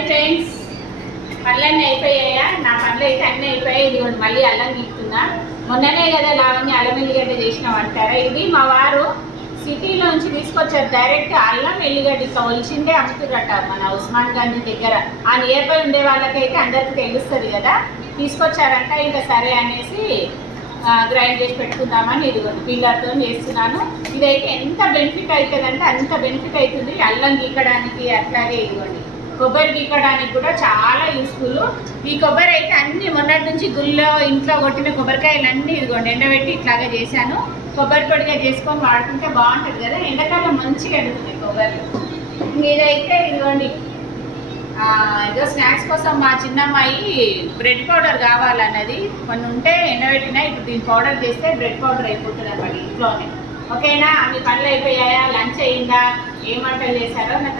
Hi friends, పనులన్నీ అయిపోయాయా? నా పనులు అయితే అన్నీ అయిపోయాయి. ఇదిగోండి మళ్ళీ అల్లం గీస్తున్నా. మొన్ననే కదా లావణ్య అల్లం ఎల్లిగడ్డ చేసినామంటారా. ఇది మా వారు సిటీలోంచి తీసుకొచ్చారు. డైరెక్ట్ అల్లం ఎల్లిగడ్డ ఇట్లా ఒలిచిందే అమ్ముతురట మన ఉస్మాన్ గంజ్ దగ్గర. ఆ నియర్ బై ఉండే వాళ్ళకైతే అందరికీ తెలుస్తుంది కదా. తీసుకొచ్చారంట. ఇంకా సరే అనేసి గ్రైండ్ చేసి పెట్టుకుందామని ఇదిగోండి పిల్లర్తో చేస్తున్నాను. ఇదైతే ఎంత బెనిఫిట్ అవుతుందంటే అంత బెనిఫిట్ అవుతుంది. అల్లం గీకడానికి అట్లాగే ఇదిగోండి కొబ్బరి గీకడానికి కూడా చాలా యూస్ఫుల్. ఈ కొబ్బరి అయితే అన్ని మొన్నటి నుంచి గుళ్ళో ఇంట్లో కొట్టిన కొబ్బరికాయలు అన్నీ ఇదిగోండి ఎండబెట్టి ఇట్లాగే చేశాను. కొబ్బరి పొడిగా చేసుకొని వాడుకుంటే బాగుంటుంది కదా. ఎండాకాలం మంచిగా ఎండుతుంది కొబ్బరి. ఇదైతే ఇదిగోండి ఏదో స్నాక్స్ కోసం మా చిన్నమ్మాయి బ్రెడ్ పౌడర్ కావాలన్నది. కొన్ని ఉంటే ఎండబెట్టినా ఇప్పుడు దీన్ని పౌడర్ చేస్తే బ్రెడ్ పౌడర్ అయిపోతుంది అన్నమాట ఇంట్లోనే. ఓకేనా? అన్ని పనులు అయిపోయాయా? లంచ్ అయిందా? ఏం వంటలు చేశారో నాకు